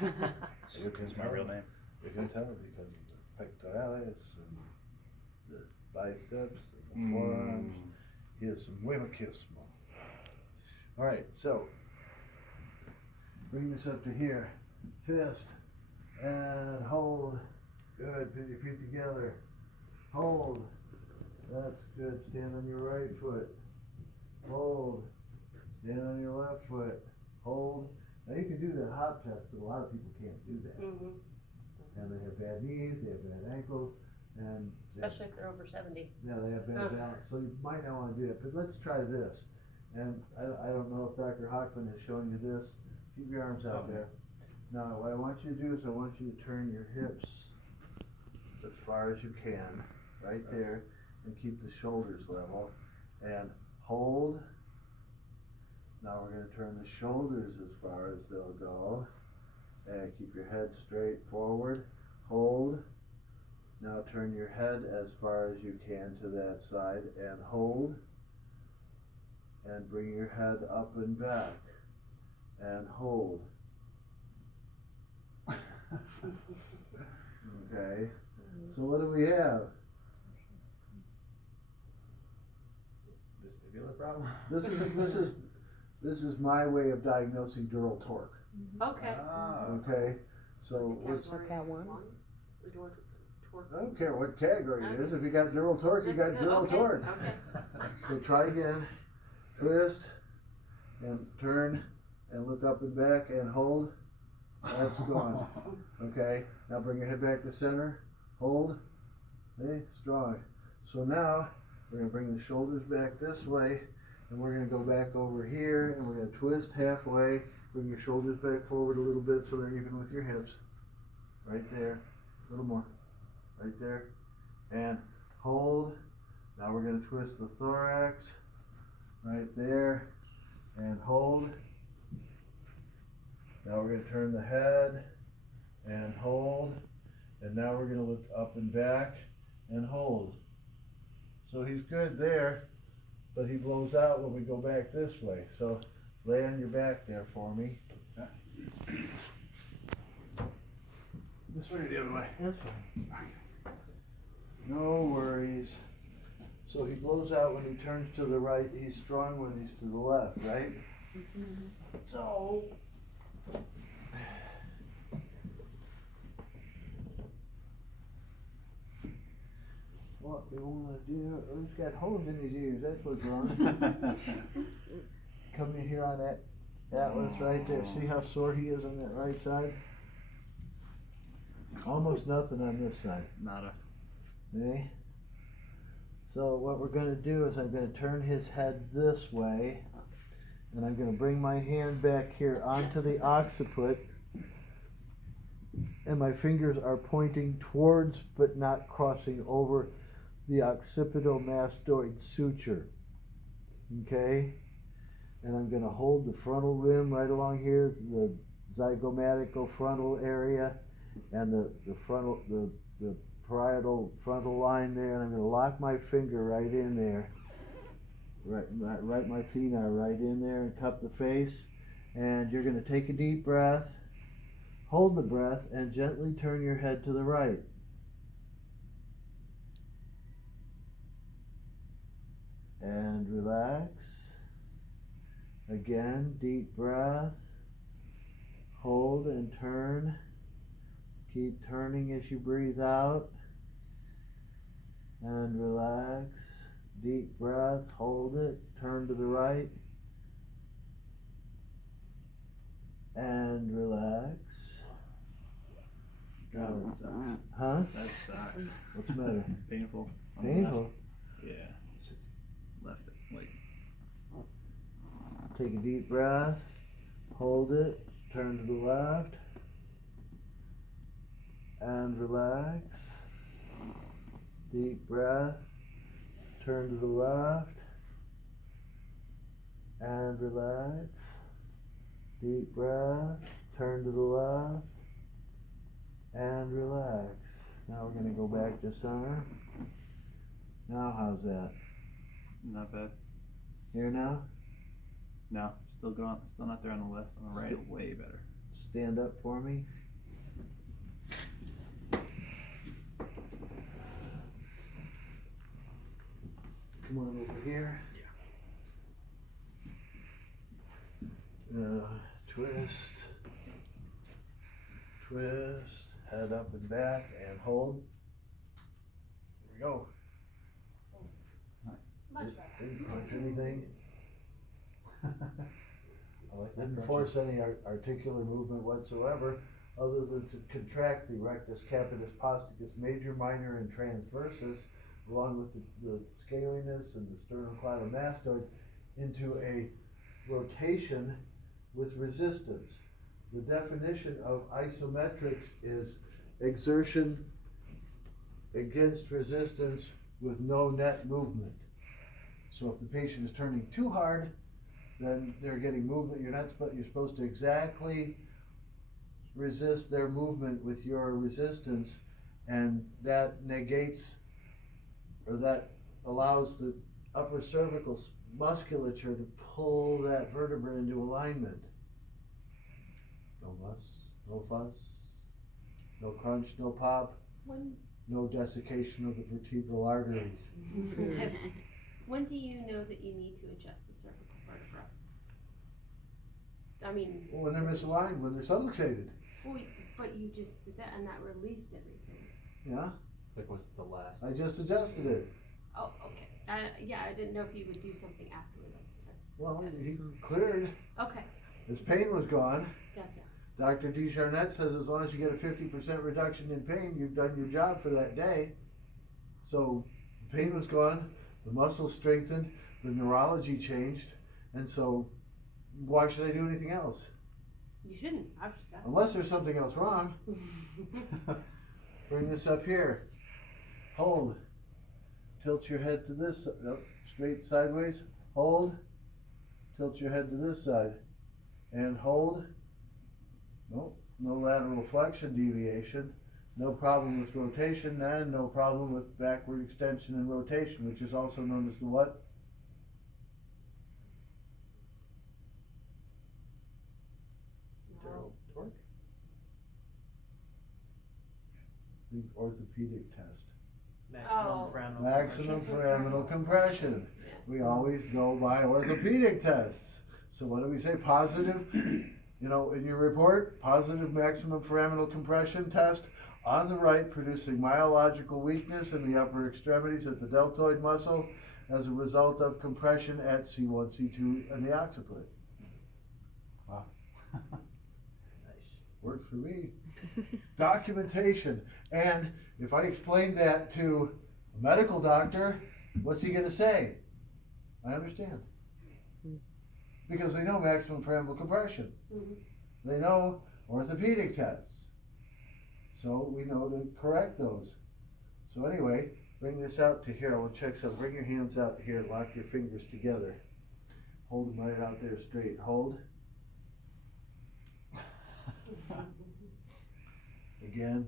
That's my real name. You can tell because of the pectoralis and the biceps and the forearms. He has some muy machismo. All right, so bring this up to here. Fist and hold. Good. Put your feet together. Hold. That's good. Stand on your right foot. Hold. Stand on your left foot. Hold. Now you can do the hop test, but a lot of people can't do that. And they have bad knees, they have bad ankles, and Especially if they're over 70. yeah, they have bad balance. So you might not want to do that. But let's try this. And I don't know if Dr. Hockman has shown you this. Keep your arms out there. Now, what I want you to do is I want you to turn your hips as far as you can, right there, and keep the shoulders level. And hold. Now we're going to turn the shoulders as far as they'll go. And keep your head straight forward. Hold. Now turn your head as far as you can to that side and hold. And bring your head up and back. And hold. Okay. So what do we have? Vestibular problem? This is my way of diagnosing dural torque. Okay. Okay. So what's Cat 1? I don't care what category it is. If you got dural torque, you got dural torque. Okay. So try again. Twist and turn and look up and back and hold. That's gone. Okay. Now bring your head back to center. Hold. Okay. Strong. So now we're going to bring the shoulders back this way, and we're going to go back over here, and we're going to twist halfway. Bring your shoulders back forward a little bit so they're even with your hips. Right there. A little more. Right there. And hold. Now we're going to twist the thorax. Right there. And hold. Now we're going to turn the head and hold. And now we're going to look up and back and hold. So he's good there, but he blows out when we go back this way. So lay on your back there for me. This way or the other way? That's fine. No worries. So he blows out when he turns to the right. He's strong when he's to the left, right? So what we want to do, he's got holes in his ears, that's what's wrong. Come in here on that atlas right there. See how sore he is on that right side? Almost nothing on this side. Nada. Okay? So what we're going to do is I'm going to turn his head this way, and I'm going to bring my hand back here onto the occiput, and my fingers are pointing towards but not crossing over the occipitomastoid suture. Okay? And I'm going to hold the frontal rim right along here, the zygomatico-frontal area, and the parietal frontal line there, and I'm going to lock my finger right in there, right my thenar right in there, and cup the face. And you're going to take a deep breath, hold the breath, and gently turn your head to the right. And relax. Again, deep breath. Hold and turn. Keep turning as you breathe out. And relax. Deep breath. Hold it. Turn to the right. And relax. God, that sucks. Huh? That sucks. What's the matter? It's painful. On the Painful? left. Yeah. Left it. Like. Take a deep breath. Hold it. Turn to the left. And relax. Deep breath. Turn to the left. And relax. Deep breath. Turn to the left. And relax. Now we're going to go back to center. Now how's that? Not bad. Here now? No, still going. Still not there on the left. On the right, way better. stand up for me? Come on over here. Twist, twist, head up and back, and hold. Here we go. Much better. Didn't crunch anything, I like that. didn't force any articular movement whatsoever, other than to contract the rectus capitis posticus major, minor, and transversus, along with the scaliness and the sternocleidomastoid, into a rotation with resistance. The definition of isometrics is exertion against resistance with no net movement. So if the patient is turning too hard, then they're getting movement. You're supposed to exactly resist their movement with your resistance, and that negates, or that allows the upper cervical musculature to pull that vertebra into alignment. No muss, no fuss, no crunch, no pop, When, no desiccation of the vertebral arteries. yes. When do you know that you need to adjust the cervical vertebra? I mean, Well, when they're misaligned, when they're subluxated, well, but you just did that and that released everything. yeah, Like was the last. I just adjusted it. Oh, okay. Yeah, I didn't know if you would do something afterward. That's, Well, he cleared, okay, his pain was gone. gotcha. Dr. DeCharnette says as long as you get a 50% reduction in pain, you've done your job for that day. So the pain was gone, the muscles strengthened, the neurology changed, and so why should I do anything else? You shouldn't. I was just asking. Unless there's something else wrong. Bring this up here. Hold. Tilt your head to this, straight sideways. Hold. Tilt your head to this side. And hold. Nope, no lateral flexion deviation. No problem with rotation, and no problem with backward extension and rotation, which is also known as the what? No. Torque? The orthopedic test. Oh. Maximum foraminal compression. Yeah. We always go by orthopedic tests. So what do we say? Positive, you know, in your report, positive maximum foraminal compression test on the right, producing myological weakness in the upper extremities at the deltoid muscle as a result of compression at C1, C2, and the occiput. Wow. Works for me. Documentation. And if I explain that to a medical doctor, what's he gonna say? I understand. Because they know maximum foraminal compression. Mhm. They know orthopedic tests. So we know to correct those. So anyway, bring this out to here. I want to check something. Bring your hands out here. Lock your fingers together. Hold them right out there straight. Hold. Again.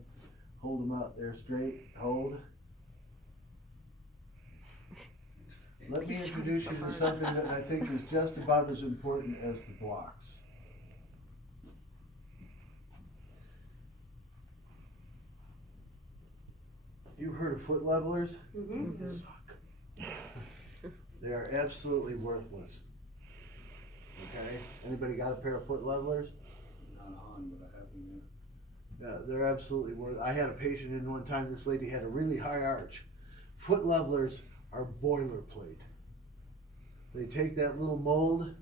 Hold them out there straight. Hold. Let me introduce you to something that I think is just about as important as the blocks. You've heard of foot levelers? Mhm. They suck. They are absolutely worthless. Okay? Anybody got a pair of foot levelers? Not on, but I have them. Yeah, they're absolutely worth. I had a patient in one time. This lady had a really high arch. Foot levelers are boilerplate. They take that little mold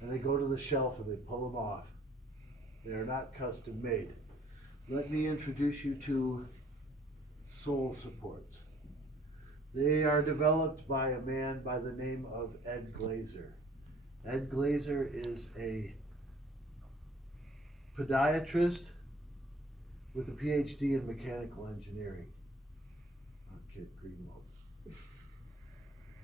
and they go to the shelf and they pull them off. They are not custom made. Let me introduce you to sole supports. They are developed by a man by the name of Ed Glazer. Ed Glazer is a podiatrist with a PhD in mechanical engineering. Oh, Kid Greenwald.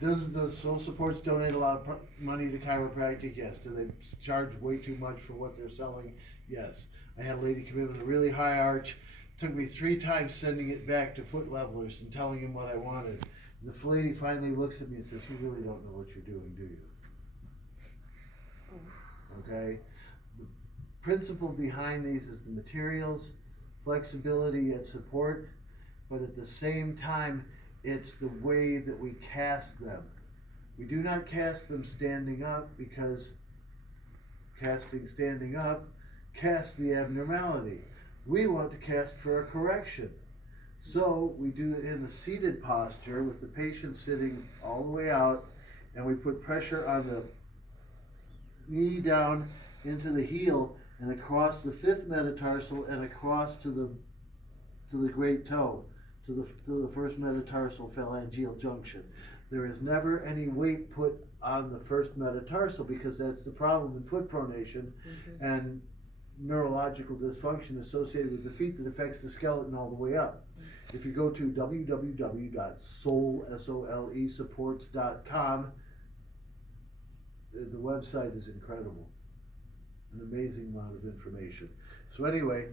Does the sole supports donate a lot of money to chiropractic? Yes. Do they charge way too much for what they're selling? Yes. I had a lady come in with a really high arch. Took me 3 times sending it back to foot levelers and telling him what I wanted. And the lady finally looks at me and says, "You really don't know what you're doing, do you?" Okay? principle behind these is the materials, flexibility and support, but at the same time, it's the way that we cast them. We do not cast them standing up because casting standing up casts the abnormality. We want to cast for a correction. So we do it in the seated posture with the patient sitting all the way out, and we put pressure on the knee down into the heel and across the fifth metatarsal and across to the great toe, to the first metatarsal phalangeal junction. There is never any weight put on the first metatarsal because that's the problem in foot pronation and neurological dysfunction associated with the feet that affects the skeleton all the way up. If you go to www.solepports.com, the website is incredible. An amazing amount of information. So anyway,